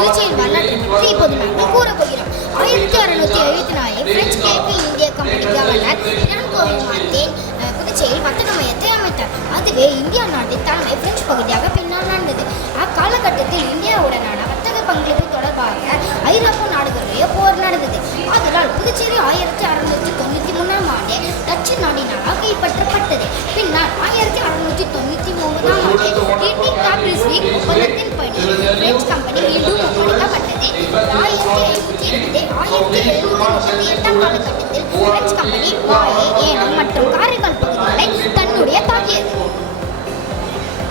புதுச்சேரி வரலாற்றை பற்றி இப்போது நாங்கள் கூறப்போகிறோம். 1674 பிரெஞ்சு கிழக்கு இந்திய கம்பெனி கவர்னர் இளங்கோவன் மார்ட்டின் புதுச்சேரியில் வர்த்தக மையத்தை அமைத்தார். அதுவே இந்தியா நாட்டின் தலைமை பிரெஞ்சு பகுதியாக பின்னால் நடந்தது. அக்காலகட்டத்தில் இந்தியாவுடனான வர்த்தக பங்களிப்பு தொடர்பாக ஐரோப்பிய நாடுகளுடைய போர் நடந்தது. அதனால் புதுச்சேரி 1693 ஆண்டு டச்சு நாடினால் கைப்பற்றப்பட்டது. பின்னர் 1699 ஆண்டு ஒப்பந்தத்தின் படி பிரெஞ்சு கம்பெனி மீண்டும் ஒப்படைக்கப்பட்டது. 1738 காலகட்டத்தில் பிரெஞ்சு கம்பெனி மாஹே, ஏனம் மற்றும் காரைக்கால் பகுதிகளை தன்னுடைய தாக்கியது.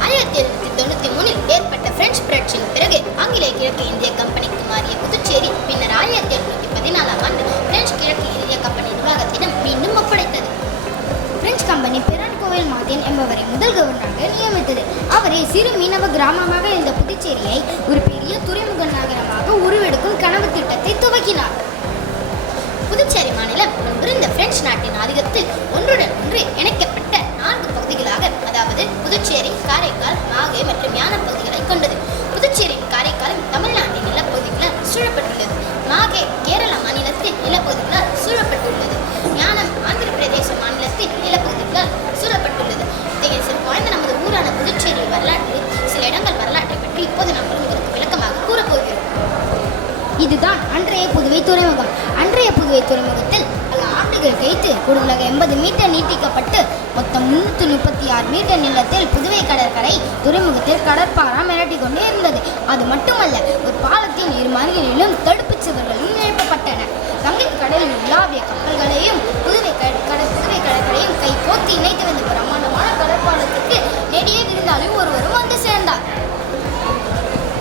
1793 ஏற்பட்ட பிரெஞ்சு புரட்சியின் பிறகு ஆங்கிலேய கிழக்கு இந்திய கம்பெனிக்கு மாறிய புதுச்சேரி பின்னர் 1814 ஆண்டு பிரெஞ்சு கிழக்கு இந்திய கம்பெனி நிர்வாகத்திடம் மீண்டும் ஒப்படைத்தது. பிரெஞ்சு கம்பெனி பிரான்கோவில் மார்ட்டின் என்பவரை முதல் கவர்னராக நியமித்தது. அவரை சிறு மீனவ கிராமமாக இருந்த புதுச்சேரியை ஒரு பெரிய துறைமுக நகரமாக உருவெடுக்கும் கனவு திட்டத்தை துவக்கினார். புதுச்சேரி மாநிலம் முன்பிருந்த பிரெஞ்சு நாட்டின் ஆதிக்கத்தில் ஒன்றுடன் ஒன்று இணைக்கப்பட்ட 4 பகுதிகளாக, அதாவது புதுச்சேரி, காரைக்கால், மாஹே மற்றும் யானம் பகுதிகளை கொண்டது. புதுச்சேரியின் காரைக்காலும் தமிழ்நாட்டின் நிலப்பகுதிகளால் சூழப்பட்டுள்ளது. மாஹே கேரள மாநிலத்தின் நிலப்பகுதிகளால் சூழப்பட்டுள்ளது. யானம் ஆந்திர பிரதேச மாநிலத்தின் நிலப்பகுதிகளால் சூழப்பட்டுள்ளது. இத்தகைய சிறப்பு வாய்ந்த நமது ஊரான புதுச்சேரி வரலாற்றில் சில இடங்கள் வரலாற்றை பற்றி இப்போது நாம் உங்களுக்கு விளக்கமாக கூறப்போகிறோம். இதுதான் அன்றைய புதுவை துறைமுகம். அன்றைய புதுவை துறைமுகத்தில் பல ஆண்டுகள் கழித்து கூடுதலாக 80 மீட்டர் நீட்டிக்கப்பட்டு மொத்தம் 336 மீட்டர் நீளத்தில் புதுவை கடற்கரை துறைமுகத்தில் கடற்பாரா மிரட்டி கொண்டே இருந்தது. அது மட்டுமல்ல, ஒரு பாலத்தின் இரு மருகிலும் தடுப்பு சுவர்களும் எழுப்பப்பட்டன. கங்கை கடலில் உலாவிய கப்பல்களையும் புதுவை கடற்கரையும் கை கோத்தி இணைத்து வந்த பிரம்மாண்டமான கடற்பாலத்துக்கு நெடியே இருந்தாலும் ஒருவரும் வந்து சேர்ந்தார்.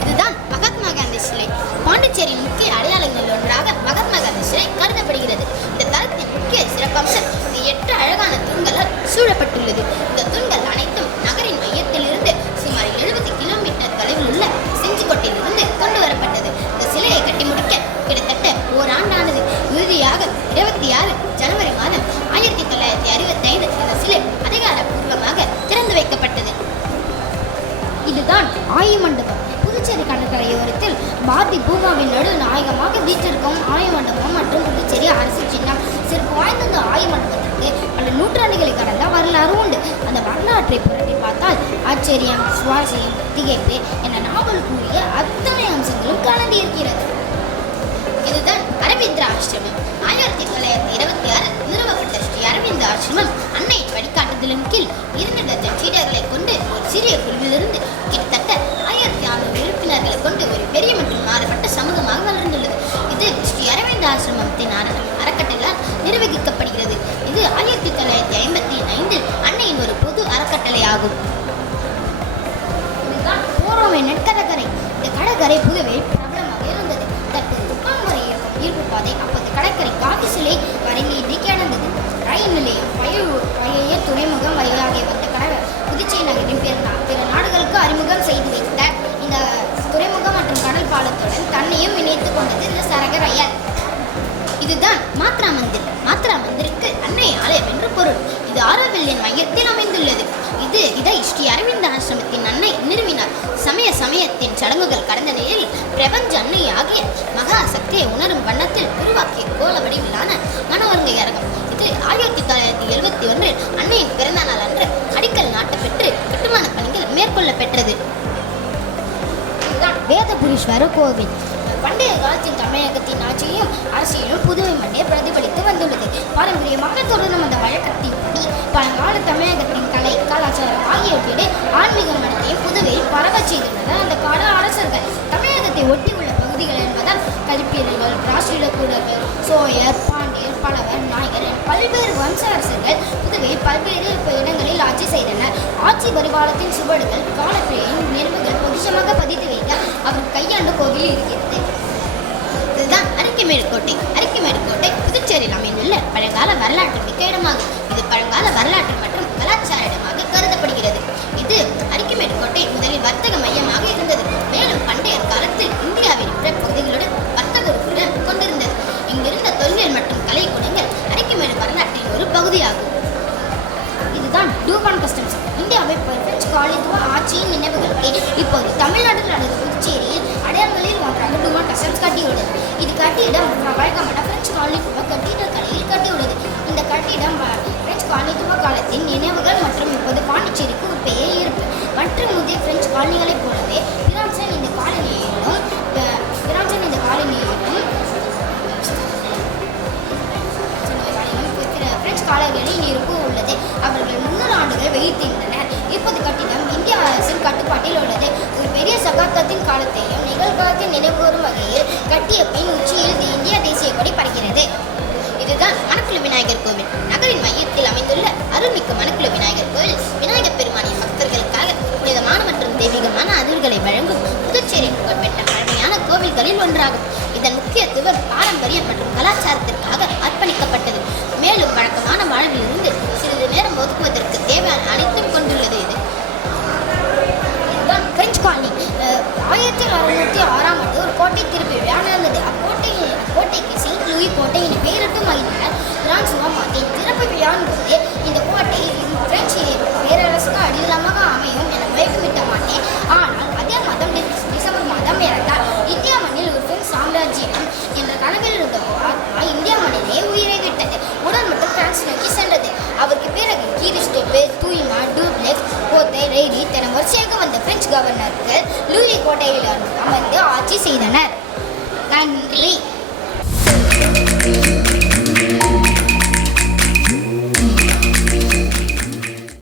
இதுதான் மகாத்மா காந்தி சிலை. பாண்டிச்சேரியின் முக்கிய அடையாளங்களில் ஒன்றாக மகாத்மா காந்தி சிலை கருதப்படுகிறது. இந்த தளத்தின் முக்கிய சிறப்பம்சம் இது 8 அழகான தூண்களால் சூழப்பட்டுள்ளது. இந்த தூண்கள் அனைத்தும் நகரின் மையத்திலிருந்து சுமார் 70 கிலோமீட்டர் தொலைவில் உள்ள செஞ்சிக்கோட்டையிலிருந்து கொண்டு வரப்பட்டது. இந்த சிலையை கட்டி முடிக்க கிட்டத்தட்ட ஓராண்டானது. இறுதியாக 26 ஜனவரி மாதம் 1965 இந்த சிலை அதிகாரப்பூர்வமாக திறந்து வைக்கப்பட்டது. இதுதான் ஆயுமண்டபம். புதுச்சேரி கடற்கரையோரத்தில் பாரதி பூங்காவின் நடு நாயகமாக வீற்றிருக்கும் ஆயுமண்டபம் மற்றும் புதுச்சேரி அரசு சின்னம். சிறப்பு வாய்ந்த இந்த ஆயுமண்டபத்திற்கு பல நூற்றாண்டுகளை கடந்த வரலாறு உண்டு. அந்த வரலாற்றை புரட்டி பார்த்தால் ஆச்சரியம், சுவாரஸ்யம், திகைப்பு என நாவல் கூறிய அத்தனை அம்சங்களும் கலந்து இருக்கிறது. இதுதான் அரவிந்தர் ஆசிரமம். 1926 நிறுவப்பட்ட ஸ்ரீ அரவிந்த ஆசிரமம் அன்னையின் வழிகாட்டுதலின் கீழ் 2 டஜன் சீடர்களை கொண்டு ஒரு சிறிய குழுவிலிருந்து கிட்டத்தட்ட 1600 உறுப்பினர்களை கொண்டு ஒரு பெரிய மற்றும் மாறுபட்ட சமூகமாக வளர்ந்துள்ளது. இது ஸ்ரீ அரவிந்த ஆசிரமத்தின் அறக்கட்டளையால் நிர்வகிக்கப்படுகிறது. இது 1955 அன்னையின் ஒரு பொது அறக்கட்டளை ஆகும். இதுதான் ஓரோமை நெற்கடற்கரை. இந்த கடற்கரை புதுவை பிரபலமாக இருந்தது. தற்போது துப்பாமுறை ஈர்ப்பு பாதை அப்போது கடற்கரை காந்தி சிலை வரை நீட்டி கிடந்தது. ரயில் நிலையம், பழைய துறைமுகம் வழியாக வந்த புதுச்சேரி நகரின் பிற நாடுகளுக்கு அறிமுகம் செய்து வைத்த இந்த துறைமுகம் மற்றும் கடல் பாலத்துடன் தன்னையும் இணைத்துக் கொண்டது இந்த சரக ரயில். இதுதான் மாத்ரா மந்திர். மாத்ரா மந்திருக்கு அன்னை ஆலயம் என்று பொருள். இது ஆரோவில்லின் மையத்தில் அமைந்துள்ளது. இதை ஸ்ரீ அரவிந்த ஆசிரமத்தின் அன்னை நிறுவினார். சமயத்தின் சடங்குகள் கடந்த நிலையில் பிரபஞ்ச அன்னை ஆகிய மகா சக்தியை உணரும் வண்ணத்தில் உருவாக்கிய கோல வடிவிலான மனோரங்கை அரங்கம். இது 1971 அன்னையின் பிறந்த நாள் அன்று அடிக்கல் நாட்டப்பெற்று கட்டுமான பணிகள் மேற்கொள்ள பெற்றது. வேதபுரீஸ்வரர் கோவில். பண்டைய காலத்தில் தமிழகத்தின் ஆட்சியையும் அரசியலும் புதுவை மண்டே பிரதிபலித்து வந்துள்ளது. பாரம்பரியமாக தொடரும் அந்த வழக்கத்தின்படி பழங்கால தமிழகத்தின் கலை, கலாச்சாரம் ஆகியவற்றிலே ஆன்மீக மனத்தையும் புதுவையில் பரவச் செய்துள்ளனர் அந்த கால அரசர்கள். தமிழகத்தை ஒட்டி உள்ள பகுதிகள் என்பதால் கலிப்பியர்கள், ராஷ்டிரகூடர்கள், சோழர், பாண்டியர், பல்லவர், நாயகர் என பல்வேறு வம்ச அரசர்கள் புதுவையில் பல்வேறு இடங்களில் ஆட்சி செய்தனர். ஆட்சி பரிபாலத்தின் சுவடுகள், காலப்பிழையின் நினைவுகள் பொதுச்சமாக பதித்து வைக்க அவர் கையாண்டு கோவில் இருக்கிறது. இதுதான் அரிக்கமேடு கோட்டை. அரிக்கமேடு கோட்டை புதுச்சேரியில் அமைந்துள்ள பழங்கால வரலாற்று மிக்க இடமாகும். இது பழங்கால வரலாற்று மற்றும் கலாச்சார இடமாக கருதப்படுகிறது. இது அரிக்கமேடு கோட்டை முதலில் வர்த்தக மையமாக இருந்தது. மேலும் பண்டைய காலத்தில் இந்தியாவின் பிற பகுதிகளுடன் வர்த்தக உறவுடன் கொண்டிருந்தது. இங்கிருந்த தொல்லியல் மற்றும் கலை குணங்கள் அரிக்கமேடு வரலாற்றின் ஒரு பகுதியாகும். இதுதான் டூபான் கஸ்டம்ஸ். இந்தியாவை பிரெஞ்சு காலத்துவ ஆட்சியின் நினைவுகளுக்கு இப்போது தமிழ்நாட்டில் அல்லது புதுச்சேரியில் அடையாளங்களில் ஒன்றாக வழக்கமான பிரெஞ்சு காலனித்துவ கட்டிடக்கலையில் கட்டியுள்ளது. இந்த கட்டிடம் பிரெஞ்சு காலனித்துவ காலத்தின் நினைவுகள் மற்றும் இப்போது பாண்டிச்சேரிக்கு ஒரு பெயர் ஈர்ப்பு. மற்ற முந்தைய பிரெஞ்சு காலனிகளைப் போலவே பிரான்சின் இந்த காலனியிலும் பிரெஞ்சு காலனிகளின் இருப்பு உள்ளது. அவர்கள் 300 ஆண்டுகள் வைத்திருந்தனர். இப்போது கட்டிடம் இந்திய அரசின் கட்டுப்பாட்டில் உள்ளது. ஒரு பெரிய சகாப்தத்தின் காலத்தையும் நிகழ்காலத்தை நினைவுகூரும் வகையில் கட்டிய பின் உச்சியில் இந்திய தேசிய கொடி பறக்கிறது. இதுதான் மணக்குள விநாயகர் கோவில். நகரின் மையத்தில் அமைந்துள்ள அருள்மிக்க மணக்குள விநாயகர் கோவில் விநாயகர் பெருமானின் பக்தர்களுக்காக புனிதமான மற்றும் தெய்வீகமான அதிர்வுகளை வழங்கும் புதுச்சேரி புகழ்பெற்ற பழமையான கோவில்களில் ஒன்றாகும். இதன் முக்கியத்துவம் பாரம்பரியம் மற்றும் கலாச்சாரத்திற்காக அர்ப்பணிக்கப்பட்டது. மேலும் வழக்கமான வாழ்விலிருந்து சிறிது நேரம் ஒதுக்குவதற்கு தேவையான அனைத்தும் கொண்டுள்ளது. இதுதான் பிரெஞ்சு காலனி. 1606 ஆண்டு ஒரு கோட்டை திருவிழா நடந்தது. கோட்டைக்கு செயின்ட் லூயி கோட்டை என பெயரிட்டு மகிழ்ந்தனர். பிரான்சுவா மார்ட்டின் திறப்பு விழாவின் போது இந்த கோட்டை பிரெஞ்சு பேரரசுக்கு அடித்தளமாக அமையும் என முழக்கமிட்ட மாட்டேன். ஆனால் அதே மாதம் டிசம்பர் மாதம் இறந்தார். இந்தியா மண்ணில் ஒரு பிரெஞ்சு சாம்ராஜ்யம் என்ற கனவில் இருந்த ஆத்மா இந்தியா மண்ணிலே உயிரை விட்டது. உடல் மட்டும் பிரான்ஸ் நோக்கி சென்றது. அவருக்கு பிறகு கீரிஸ்டோபே, தூய்மா, டூப்ளெக்ஸ், கோத்தை, ரெய்லி என வரிசையாக வந்த பிரெஞ்சு கவர்னர்கள் லூயி கோட்டையில் அமர்ந்து ஆட்சி செய்தனர். நன்றி.